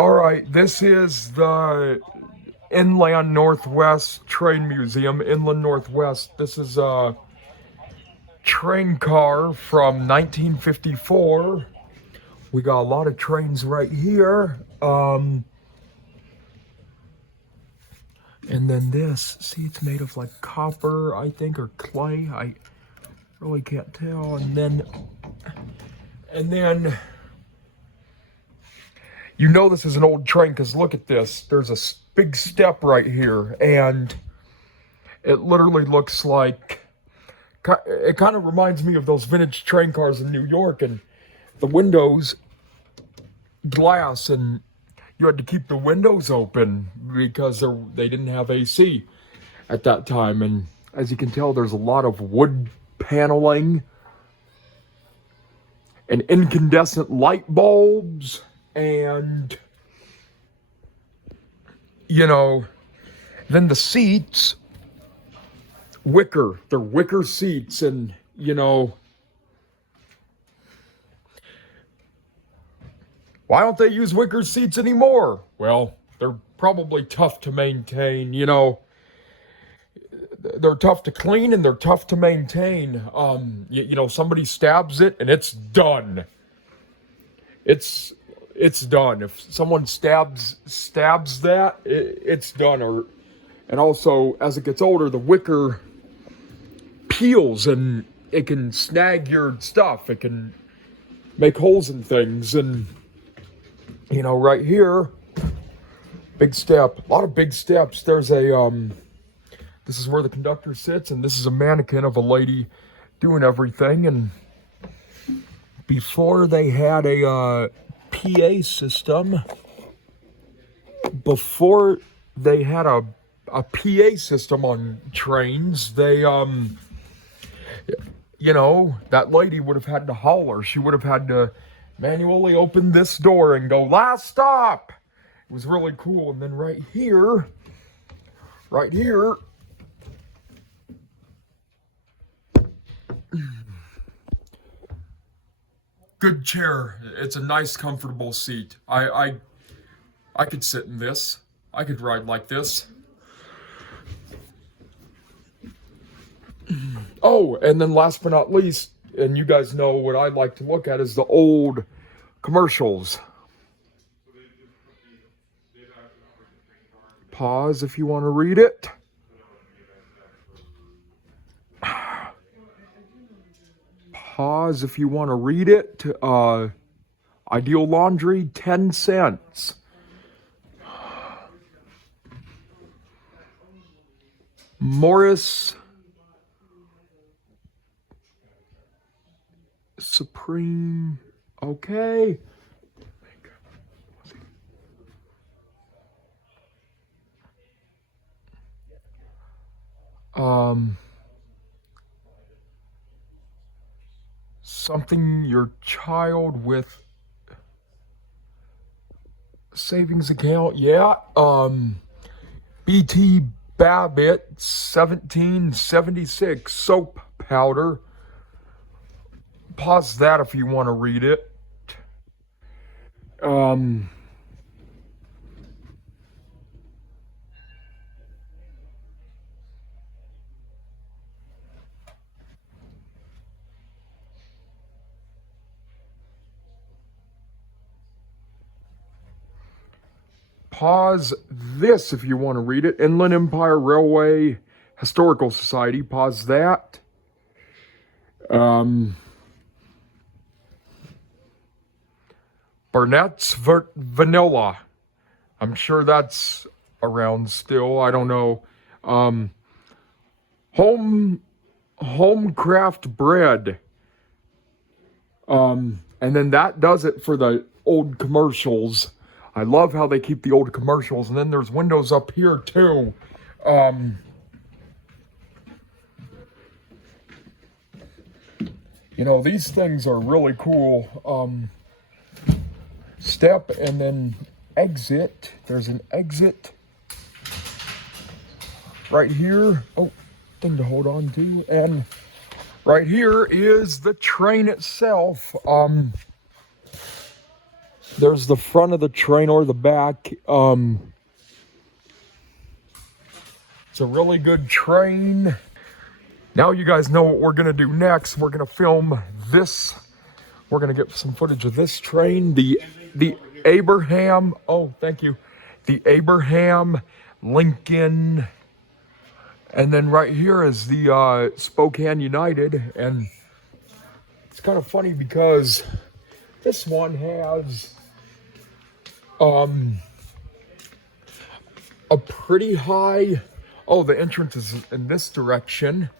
All right, this is the Inland Northwest Train Museum, Inland Northwest. This is a train car from 1954. We got a lot of trains right here. And then this, see, it's made of like copper, I think, or clay. I really can't tell. And then, you know this is an old train because look at this. There's a big step right here, and it literally looks like, it kind of reminds me of those vintage train cars in New York, and the windows, glass, and you had to keep the windows open because they didn't have AC at that time. And as you can tell, there's a lot of wood paneling and incandescent light bulbs, and then the seats, they're wicker seats, and why don't they use wicker seats anymore? Well, they're probably tough to maintain, they're tough to clean and they're tough to maintain. Somebody stabs it and it's done. It's done. If someone stabs that, it's done. And also, as it gets older, the wicker peels and it can snag your stuff. It can make holes in things. And right here, big step, a lot of big steps. There's this is where the conductor sits, and this is a mannequin of a lady doing everything. And before they had a PA system, on trains, they, that lady would have had to holler. She would have had to manually open this door and go, "Last stop." It was really cool. And then right here, good chair. It's a nice, comfortable seat. I could sit in this. I could ride like this. Oh, and then last but not least, and you guys know what I like to look at, is the old commercials. Pause if you want to read it. Pause if you want to read it. Ideal Laundry, 10 cents. Morris Supreme, okay. Something your child with savings account, yeah. BT Babbitt 1776 soap powder. Pause that if you want to read it. Pause this if you want to read it. Inland Empire Railway Historical Society. Pause that. Burnett's Vanilla. I'm sure that's around still. I don't know. Homecraft bread. And then that does it for the old commercials. I love how they keep the old commercials. And then there's windows up here too. These things are really cool. Step and then exit. There's an exit right here. Oh, thing to hold on to. And right here is the train itself. There's the front of the train or the back. It's a really good train. Now you guys know what we're gonna do next. We're gonna film this. We're gonna get some footage of this train, the Abraham. Oh, thank you. The Abraham Lincoln. And then right here is the Spokane United. And it's kind of funny because this one has a pretty high. Oh, the entrance is in this direction,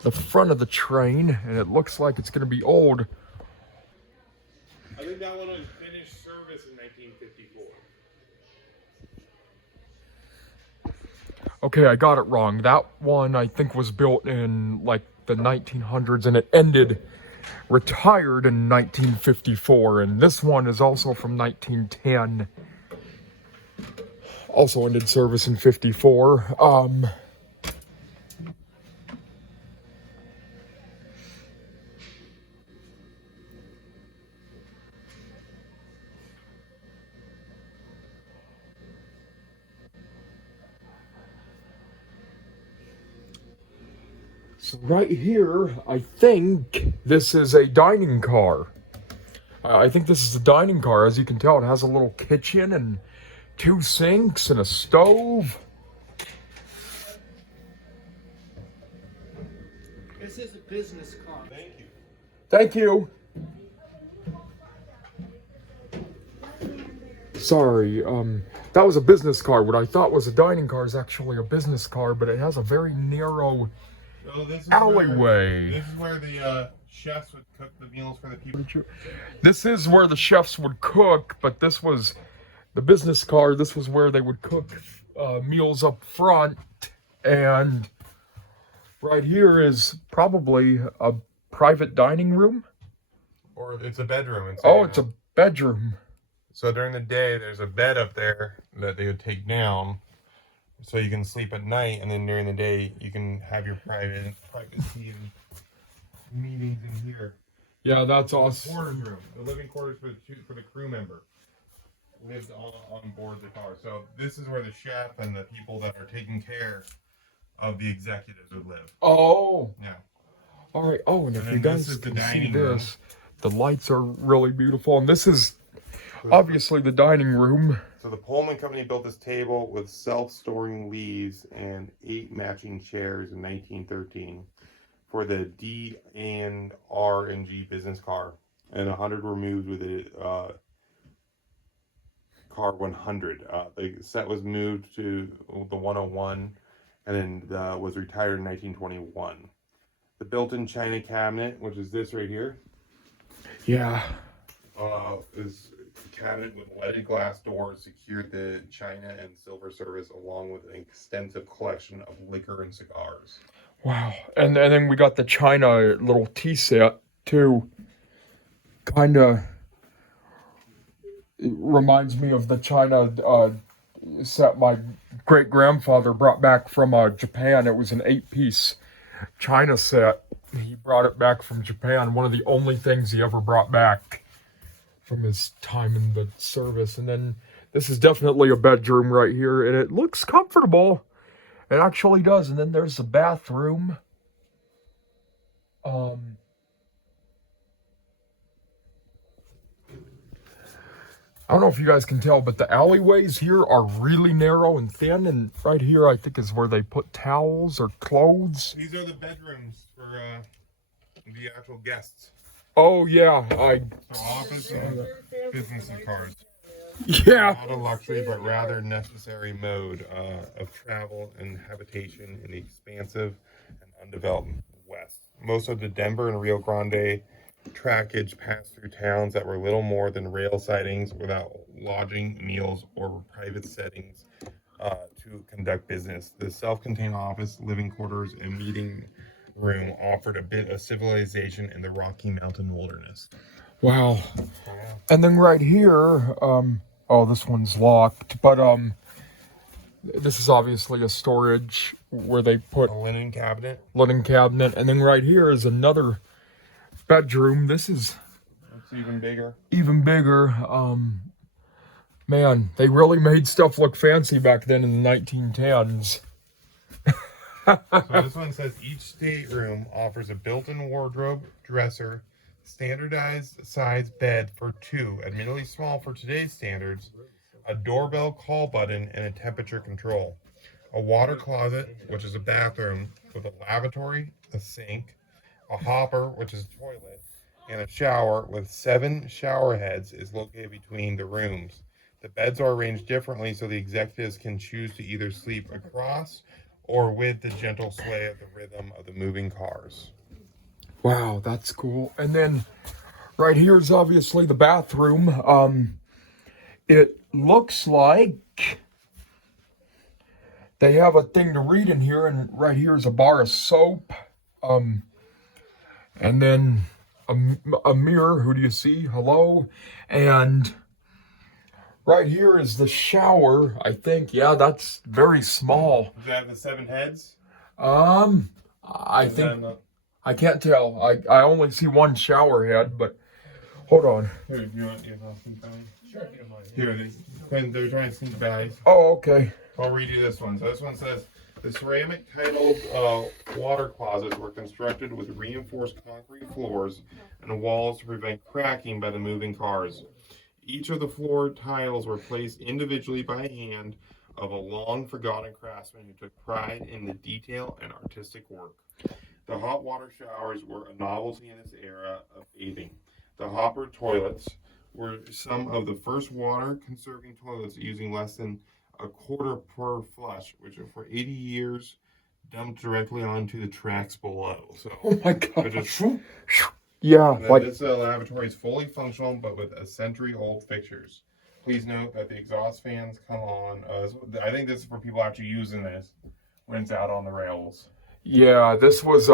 the front of the train, and it looks like it's going to be old. I think that one was finished service in 1954. Okay, I got it wrong. That one I think was built in like the 1900s, and it retired in 1954, and this one is also from 1910. Also ended service in 54. So right here, I think this is a dining car. I think this is a dining car. As you can tell, it has a little kitchen and 2 sinks and a stove. This is a business car. Thank you. Thank you. Sorry, that was a business car. What I thought was a dining car is actually a business car, but it has a very narrow alleyway. This is where the chefs would cook the meals for the people. This is where the chefs would cook, but this was the business car. This was where they would cook meals up front. And right here is probably a private dining room. Or it's a bedroom. It's a bedroom. So during the day, there's a bed up there that they would take down, so you can sleep at night, and then during the day, you can have your privacy and meetings in here. Yeah, that's awesome. Quarters room, the living quarters for the crew member lived on board the car. So this is where the chef and the people that are taking care of the executives would live. Oh. Yeah. All right. Oh, and if you guys can see room. this, the lights are really beautiful, and this is obviously the dining room. So the Pullman Company built this table with self-storing leaves and 8 matching chairs in 1913 for the D&R and G business car, and 100 were moved with a car 100. The set was moved to the 101 and then was retired in 1921. The built-in china cabinet, which is this right here, Yeah. is a cabinet with leaded glass doors secured the china and silver service, along with an extensive collection of liquor and cigars. Wow. And then we got the china little tea set too. Kind of reminds me of the china set my great grandfather brought back from Japan. It was an 8-piece china set. He brought it back from Japan. One of the only things he ever brought back from his time in the service. And then this is definitely a bedroom right here, and it looks comfortable. It actually does. And then there's the bathroom. I don't know if you guys can tell, but the alleyways here are really narrow and thin. And right here, I think, is where they put towels or clothes. These are the bedrooms for the actual guests. Oh, yeah. So office and business and cars. Yeah. Not a luxury, but rather necessary mode of travel and habitation in the expansive and undeveloped West. Most of the Denver and Rio Grande trackage passed through towns that were little more than rail sidings without lodging, meals, or private settings to conduct business. The self-contained office, living quarters, and meeting room offered a bit of civilization in the Rocky Mountain wilderness. Wow. And then right here, oh, this one's locked, but this is obviously a storage where they put A linen cabinet. And then right here is another bedroom. This is It's even bigger. Even bigger. Man, they really made stuff look fancy back then in the 1910s. So this one says each stateroom offers a built-in wardrobe, dresser, standardized size bed for two, admittedly small for today's standards, a doorbell call button, and a temperature control. A water closet, which is a bathroom with a lavatory, a sink, a hopper, which is a toilet, and a shower with 7 shower heads is located between the rooms. The beds are arranged differently so the executives can choose to either sleep across or with the gentle sway of the rhythm of the moving cars. Wow, that's cool. And then right here is obviously the bathroom. It looks like they have a thing to read in here, and right here is a bar of soap. And then a mirror. Who do you see? Hello. And right here is the shower, I think. Yeah, that's very small. Does that have the 7 heads? I think I can't tell. I only see one shower head, but hold on. Here, do you want sneak by? Sure, if you don't mind. Here, they're trying to sneak by. Oh, okay. I'll read you this one. So this one says, the ceramic tiled water closets were constructed with reinforced concrete floors and walls to prevent cracking by the moving cars. Each of the floor tiles were placed individually by hand of a long forgotten craftsman who took pride in the detail and artistic work. The hot water showers were a novelty in this era of bathing. The hopper toilets were some of the first water conserving toilets using less than a quarter per flush, which are for 80 years dumped directly onto the tracks below. So, Oh my gosh. Just, Yeah, like this lavatory is fully functional, but with a century-old fixtures. Please note that the exhaust fans come on. I think this is for people actually using this when it's out on the rails. yeah, this was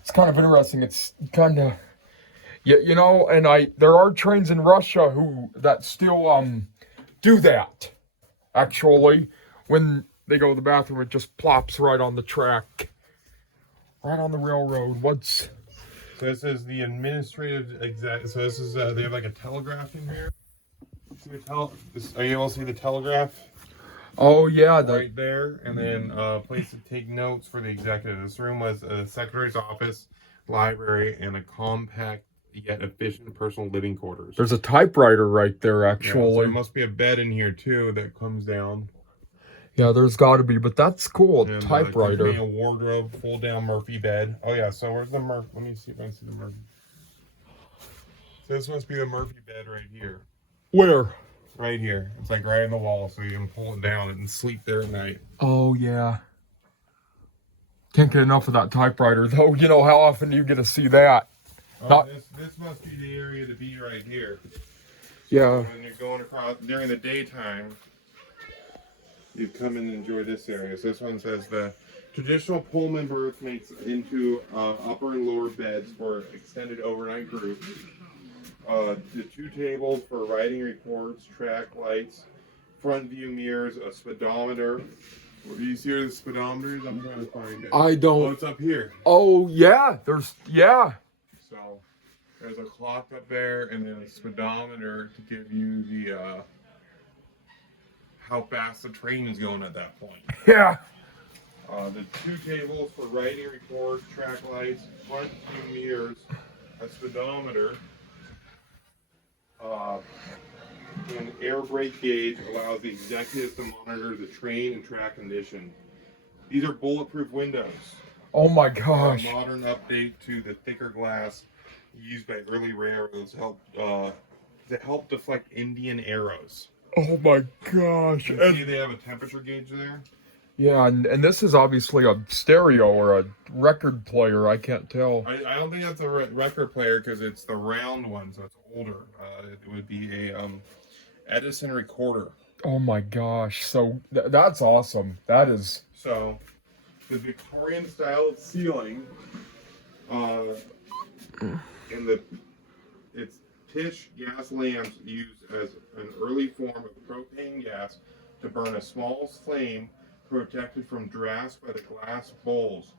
it's kind of interesting. It's kind of you know, and there are trains in Russia that still do that. Actually, when they go to the bathroom, it just plops right on the track, right on the railroad. So this is the administrative exec. So this is they have like a telegraph in here. Are you able to see the telegraph? Oh yeah, Right there, and then a place to take notes for the executive. This room was a secretary's office, library, and a compact yet efficient personal living quarters. There's a typewriter right there, actually. Yeah, so there must be a bed in here too that comes down. Yeah, there's got to be, but that's cool. And, Typewriter. A wardrobe, fold down Murphy bed. Oh yeah, so where's the Murphy? Let me see if I can see the Murphy. So this must be the Murphy bed right here. Where? Right here. It's like right in the wall, so you can pull it down and sleep there at night. Oh yeah. Can't get enough of that typewriter, though. You know, how often do you get to see that? This must be the area to be right here. Yeah. So when you're going across during the daytime, you come in and enjoy this area. So this one says the traditional Pullman berth makes into upper and lower beds for extended overnight groups. The 2 tables for writing reports, track lights, front view mirrors, a speedometer. Do you see where the speedometer is? I'm trying to find it. I don't. Oh, it's up here. Oh yeah. Yeah. So there's a clock up there, and then a speedometer to give you the how fast the train is going at that point. Yeah. The 2 tables for writing reports, track lights, front view mirrors, a speedometer, an air brake gauge allows the executives to monitor the train and track condition. These are bulletproof windows. Oh my A gosh. modern update to the thicker glass used by early railroads to help deflect Indian arrows. Oh my gosh. You can see they have a temperature gauge there. Yeah, and this is obviously a stereo or a record player. I can't tell. I don't think that's a record player because it's the round one, so it's older. It would be a Edison recorder. Oh my gosh. So that's awesome. That is. So the Victorian style ceiling, it's pitch gas lamps used as an early form of propane gas to burn a small flame protected from drafts by the glass bowls.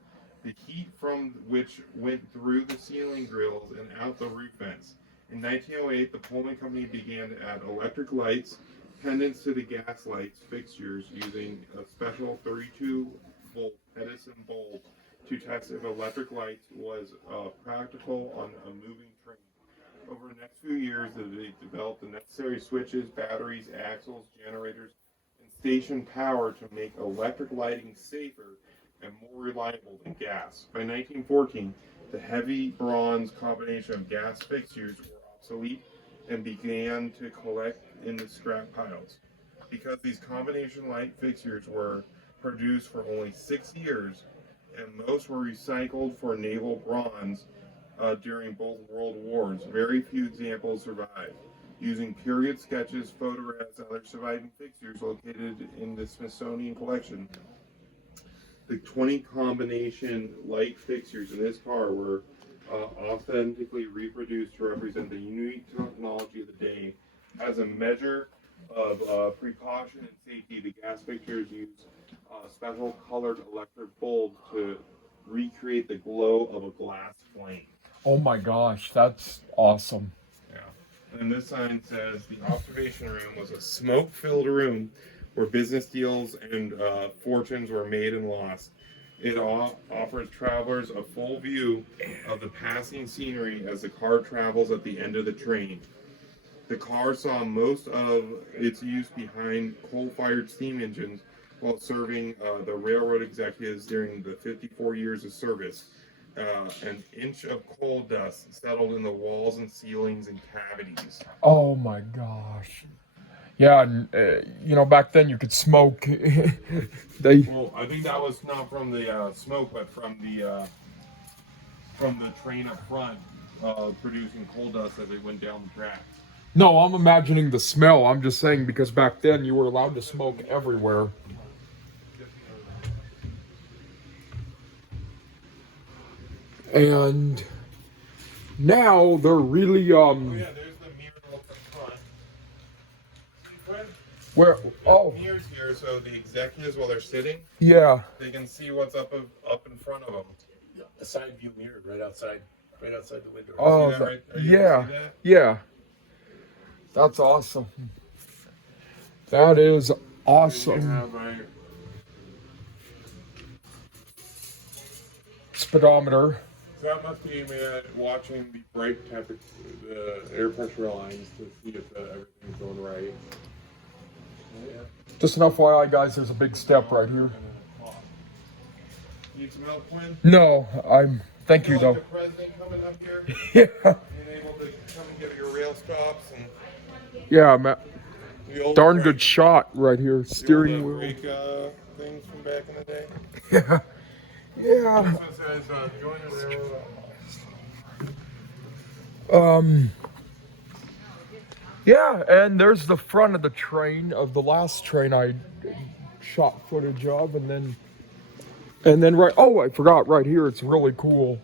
The heat from which went through the ceiling grills and out the roof vents. In 1908, the Pullman Company began to add electric lights, pendants to the gas lights fixtures using a special 32-volt Edison bulb to test if electric lights was practical on a moving train. Over the next few years, they developed the necessary switches, batteries, axles, generators, and station power to make electric lighting safer and more reliable than gas. By 1914, the heavy bronze combination of gas fixtures were obsolete and began to collect in the scrap piles. Because these combination light fixtures were produced for only 6 years, and most were recycled for naval bronze during both World Wars, very few examples survive. Using period sketches, photographs, and other surviving fixtures located in the Smithsonian collection, the 20 combination light fixtures in this car were authentically reproduced to represent the unique technology of the day. As a measure of precaution and safety, the gas fixtures use special colored electric bulbs to recreate the glow of a glass flame. Oh my gosh, that's awesome. Yeah. And this sign says the observation room was a smoke-filled room where business deals and fortunes were made and lost. It offers travelers a full view of the passing scenery as the car travels at the end of the train. The car saw most of its use behind coal-fired steam engines while serving the railroad executives during the 54 years of service. An inch of coal dust settled in the walls and ceilings and cavities. Oh my gosh. Yeah, and you know, back then you could smoke. Well, I think that was not from the smoke, but from the train up front producing coal dust as it went down the track. No, I'm imagining the smell. I'm just saying because back then you were allowed to smoke everywhere. And now they're really Oh yeah, there's the mirror up front. where Mirrors here, so the executives, while they're sitting, yeah. they can see what's up in front of them. Yeah, a side view mirror right outside the window. Oh, See that right? Are you able to yeah. see that? Yeah. That's awesome. That is You awesome. have right. Speedometer. So that must be watching the brake temperature, the air pressure lines to see if everything's going right. Just an FYI, guys, there's a big step right here. Need some help, Quinn? No, I'm. Thank you, Like though. the president coming up here, Yeah. being able to come and get your rail stops and Yeah, Matt. the old Darn brake- good shot right here. the Steering old, wheel. brake things from back in the day. Yeah. Yeah. This one says join the railroad. Yeah, and there's the front of the train of the last train I shot footage of, and then right. Oh, I forgot. Right here, it's really cool.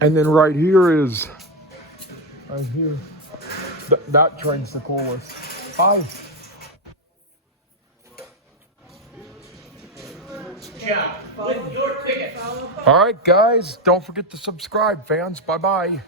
And then right here is right here. That train's the coolest. Hi. Yeah, with your ticket. All right, guys. Don't forget to subscribe, fans. Bye bye.